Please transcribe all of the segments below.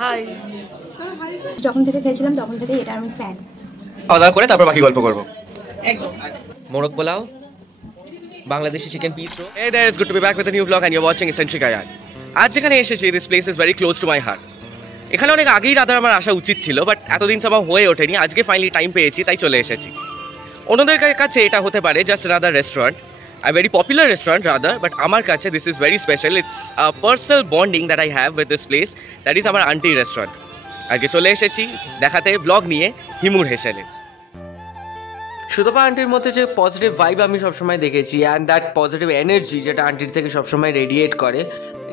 High. যখন থেকে খেয়েছিলাম তখন থেকে এটা আমি ফ্যান। খাওয়া দাওয়া করে তারপর বাকি গল্প করবো। একদম। মোরগ pulao, Bangladeshi chicken piece roll. Hey there, it's good to be back with a new vlog and you're watching Eccentric Ayan. আজ যেখানে এসেছি, this place is very close to my heart. এখানে অনেক আগেই রাদার আমার আসা উচিত ছিল, বাট এতদিন সব হয়ে ওঠেনি। আজকে ফাইনালি টাইম পেয়েছি, তাই চলে এসেছি। অন্যদের কাছে এটা হতে পারে just rather restaurant, a very popular restaurant rather, but আমার কাছে this is very special. It's a personal bonding that I have with this place, that is আমার Auntie Restaurant. আজকে চলে এসেছি দেখাতে ব্লগ নিয়ে হিমুর হেসেলে। সুতপা আন্টির মধ্যে যে পজিটিভ ভাইব আমি সবসময় দেখেছি, অ্যান্ড দ্যাট পজিটিভ এনার্জি যেটা আন্টির থেকে সবসময় রেডিয়েট করে,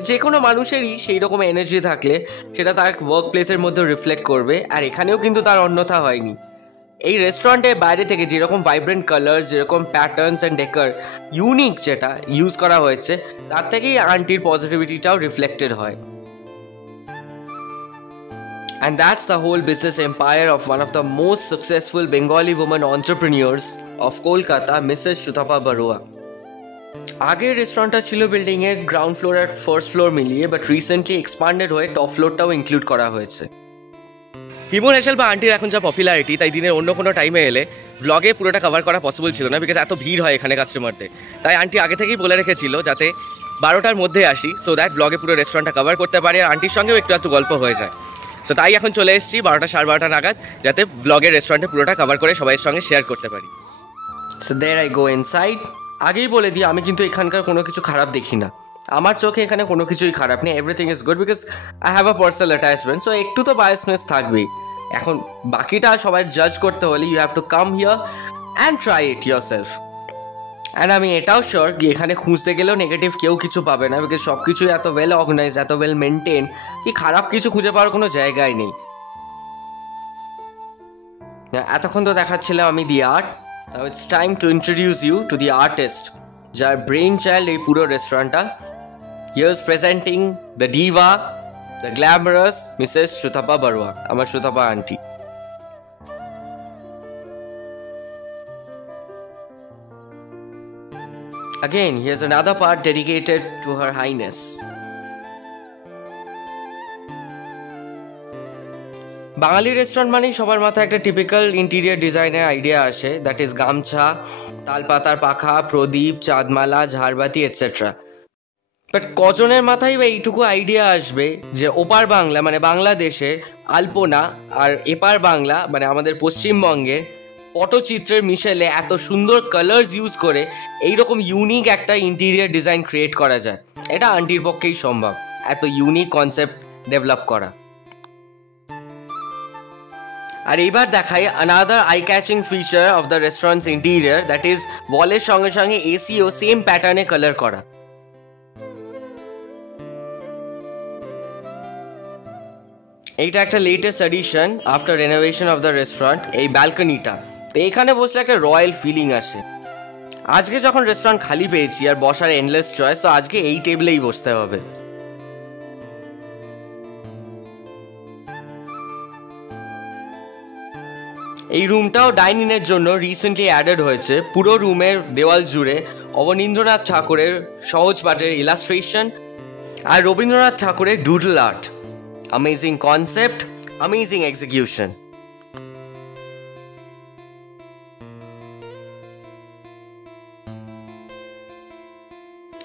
যে কোনো মানুষেরই সেই রকম এনার্জি থাকলে সেটা তার ওয়ার্ক প্লেসের মধ্যে রিফ্লেক্ট করবে, আর এখানেও কিন্তু তার অন্যথা হয়নি। এই রেস্টুরেন্টের বাইরে থেকে যেরকম ভাইব্রেন্ট কালার, যেরকম প্যাটার্নস অ্যান্ড ডেকার ইউনিক যেটা ইউজ করা হয়েছে, তার থেকেই আন্টির পজিটিভিটিটাও রিফ্লেক্টেড হয়। And that's the whole business empire of one of the most successful Bengali woman entrepreneurs of Kolkata, Mrs. Shuthapa Barua. আগের রেস্টুরেন্টটা ছিল বিল্ডিং এর গ্রাউন্ড ফ্লোর আর ফার্স্ট ফ্লোর মিলিয়ে, বাট রিসেন্টলি এক্সপান্ডেড হয়ে টপ ফ্লোরটাও ইনক্লুড করা হয়েছে। হিমুর হেসেল বা আন্টির এখন যা পপুলারিটি, তাই দিনের অন্য কোনো টাইমে এলে ব্লগে পুরোটা কভার করা পসিবল ছিল না, বিকজ এত ভিড় হয় এখানে কাস্টমারদের। তাই আন্টি আগে থেকেই বলে রেখেছিল যাতে 12টার মধ্যে আসি, সো দ্যাট ব্লগে পুরো রেস্টুরেন্টটা কভার করতে পারি, আর আন্টির সঙ্গেও একটু গল্প হয়ে যায়। সো তাই এখন চলে এসেছি 12টা সাড়ে 12টা নাগাদ, যাতে ব্লগের রেস্টুরেন্টে পুরোটা কভার করে সবাই সঙ্গে শেয়ার করতে পারি। So there I go inside. আগেই বলে দিই, আমি কিন্তু এখানকার কোনো কিছু খারাপ দেখি না। আমার চোখে এখানে কোনো কিছুই খারাপ নেই, everything is good, because I have a personal attachment. So একটু তো বায়াসনেস থাকবেই। এখন বাকিটা সবাই জাজ করতে হলে you have to come here and try it yourself. And আমি এটাও শিওর কি এখানে খুঁজতে গেলেও নেগেটিভ কেউ কিছু পাবে না, বিকজ সব কিছুই এত ওয়েল অর্গানাইজ, এত ওয়েল মেনটেন, কি খারাপ কিছু খুঁজে পাওয়ার কোনো জায়গায় নেই। এতক্ষণ তো দেখাচ্ছিলাম আমি the art, now it's time to introduce you to the artist, যার ব্রেইন চাইল্ড এই পুরো রেস্টুরেন্টটা। Here's presenting the diva, the glamorous Mrs Sutapa Barua, আমার Sutapa aunty. Again, here's another part dedicated to Her Highness. Bengali restaurant মানেই সবার মাথায় একটা টিপিক্যাল ইন্টেরিয়ার ডিজাইনের আইডিয়া আসে, দ্যাট ইজ গামছা, তালপাতার পাখা, প্রদীপ, চাঁদমালা, ঝাড়বাতি এটসেট্রা। বাট কজনের মাথায় বা এইটুকু আইডিয়া আসবে যে ওপার বাংলা মানে বাংলাদেশে আলপনা, আর এপার বাংলা মানে আমাদের পশ্চিমবঙ্গের পটচিত্রের মিশেলে এত সুন্দর কালার্স ইউজ করে এইরকম ইউনিক একটা ইন্টেরিয়ার ডিজাইন ক্রিয়েট করা যায়। এটা আন্টির পক্ষেই সম্ভব, এত ইউনিক কনসেপ্ট ডেভেলপ করা। আর এইবার দেখাই another eye catching feature of the restaurant's interior, that is ওয়ালের সঙ্গে সঙ্গে এসিও সেম প্যাটার্নে কালার করা। এইটা একটা latest addition after renovation of the restaurant, এই ব্যালকনিটা। তো এখানে বসলে একটা রয়্যাল ফিলিং আসে। আজকে যখন রেস্টুরেন্ট খালি পেয়েছি আর বসার এন্ডলেস চয়েস, তো আজকে এই টেবিলেই বসতে হবে। এই রুমটাও ডাইনিং এর জন্য রিসেন্টলি অ্যাডেড হয়েছে। পুরো রুমের দেওয়াল জুড়ে অবনীন্দ্রনাথ ঠাকুরের সহজ পাঠের ইলাস্ট্রেশন আর রবীন্দ্রনাথ ঠাকুরের doodle art. Amazing concept, amazing execution.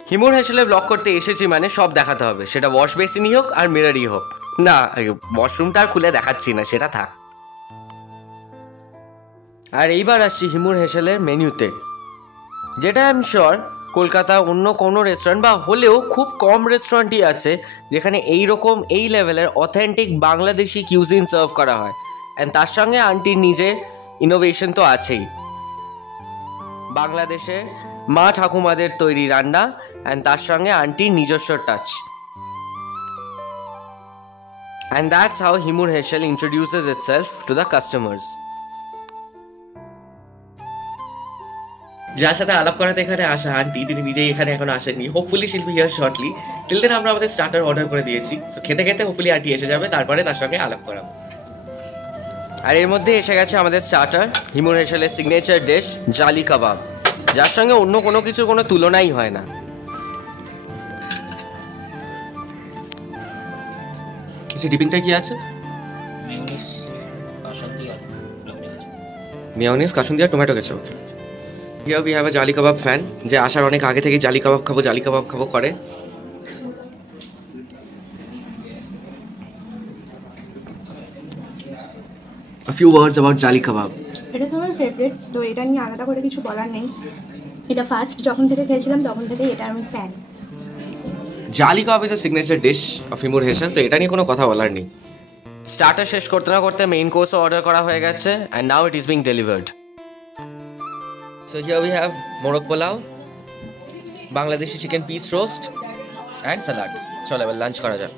হিমুর হেসেলে ব্লগ করতে এসেছি মানে সব দেখাতে হবে, সেটা ওয়াশ বেসিনই হোক আর মিররই হোক। না, ওয়াশরুমটা আর খুলে দেখাচ্ছি না, সেটা থাক। আর এইবার আসছি হিমুর হেসেলের মেনুতে, যেটা আই এম শিওর কলকাতা অন্য কোনো রেস্টুরেন্ট বা হলেও খুব কম রেস্টুরেন্টই আছে যেখানে এইরকম এই লেভেলের অথেন্টিক বাংলাদেশি কিউজিন সার্ভ করা হয়। অ্যান্ড তার সঙ্গে আন্টির নিজের ইনোভেশন তো আছেই, বাংলাদেশে মা ঠাকুমাদের তৈরি রান্না, অ্যান্ড তার সঙ্গে আন্টির নিজস্ব touch. And that's how Himur Hesel introduces itself to the customers. যার সাথে আলাপ করাতে এখানে আসা আন্টি, তিনি নিজেই এখানে এখন আসেননি। হোপফুলি শিল্পী হিয়ার শর্টলি। টিল দেন আমরা আমাদের স্টার্টার অর্ডার করে দিয়েছি, সো খেতে খেতে হোপফুলি আন্টি এসে যাবে, তারপরে তার সঙ্গে আলাপ করাবো। আর এর মধ্যে এসে গেছে আমাদের স্টার্টার, হিমুর হেসেলের সিগনেচার ডিশ জালি কাবাব, যার সঙ্গে অন্য কোনো কিছুর কোনো তুলনাই হয় না। এই ডিপিংটা কি আছে? মেয়োনিজ, কাসুন্দি আর tomato ketchup. Okay. Here we have a জালি কাবাব ফ্যান, যে আসার অনেক আগে থেকে জালি কাবাব খাবো করে। A few words about জালি কাবাব. এটা তো আমার ফেভারিট, তো এটা নিয়ে আলাদা করে কিছু বলার নেই। এটা ফার্স্ট যখন থেকে খেয়েছিলাম তখন থেকেই এটা আমি fan. Jali kabab is a signature dish of Himur Hesel, তো এটা নিয়ে কোনো কথা বলার নেই। স্টার্টার শেষ করতে না করতে মেইন কোর্সও অর্ডার করা হয়ে গেছে, and now it is being delivered. So here we have morog polao, Bangladeshi chicken piece roast and salad. চলো এবার লাঞ্চ করা যাক।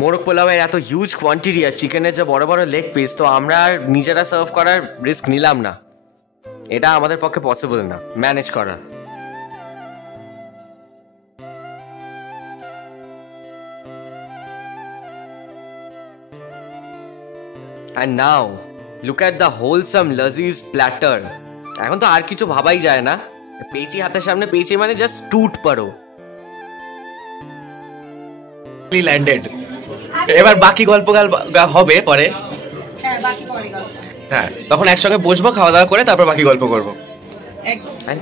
মোরগ পোলাওয়ের এত হিউজ কোয়ান্টিটি আর চিকেনের যে বড় বড় লেগ পিস, তো আমরা আর নিজেরা সার্ভ করার রিস্ক নিলাম না। এটা আমাদের পক্ষে পসিবল না ম্যানেজ করা। And now look at the wholesome Laziz platter. এখন তো আর কিছু ভাবাই যায় না, পেঁচি হাতের সামনে পেঁচি মানে জাস্ট টুট পারো। ল্যান্ডেড। এবার বাকি গল্প হবে পরে। হ্যাঁ, তখন একসঙ্গে বসবো, খাওয়া দাওয়া করে তারপর বাকি গল্প করবো।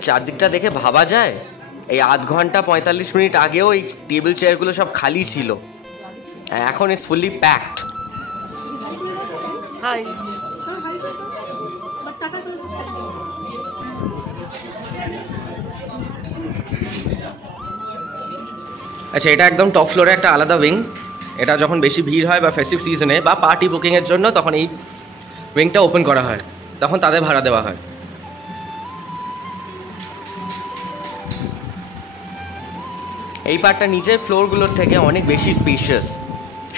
চারদিকটা দেখে ভাবা যায় এই আধ ঘন্টা 45 মিনিট আগেও এই টেবিল চেয়ারগুলো সব খালি ছিল, এখন ইটস ফুললি প্যাকড। হাই। আচ্ছা, এটা একদম টপ ফ্লোরে একটা আলাদা উইং। এটা যখন বেশি ভিড় হয় বা ফেস্টিভ সিজনে বা পার্টি বুকিংয়ের জন্য তখন এই উইংটা ওপেন করা হয়, তখন তাদের ভাড়া দেওয়া হয়। এই পার্টটা নিচের ফ্লোরগুলোর থেকে অনেক বেশি স্পেশিয়াস।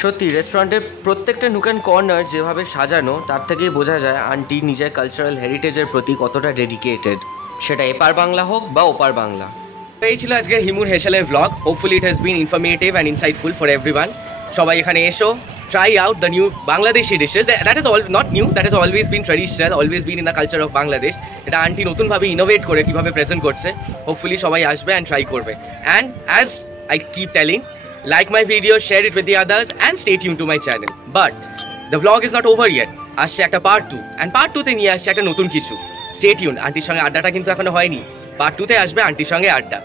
সত্যি রেস্টুরেন্টের প্রত্যেকটা নুক অ্যান্ড কর্নার যেভাবে সাজানো, তার থেকেই বোঝা যায় আন্টি নিজের কালচারাল হেরিটেজের প্রতি কতটা ডেডিকেটেড, সেটা এপার বাংলা হোক বা ওপার বাংলা। এই ছিল আজকের হিমুর হেসেলের blog. Hopefully it has been informative and insightful for everyone. সবাই এখানে এসো, try out the new Bangladeshi dishes. That is all not new, that has always been traditional, always been in the culture of Bangladesh. এটা aunty নতুনভাবে innovate করে কিভাবে present করছে। Hopefully সবাই আসবে অ্যান্ড ট্রাই করবে। And as I keep telling, like my video, share it with the others and stay tuned to my channel. But the vlog is not over yet. আসছে একটা part 2, and part 2 তে নিয়ে আসছে একটা নতুন কিছু। Stay tuned. আন্টির সঙ্গে আড্ডাটা কিন্তু এখনো হয়নি, পার্ট 2 তে আসবে আন্টির সঙ্গে আড্ডা।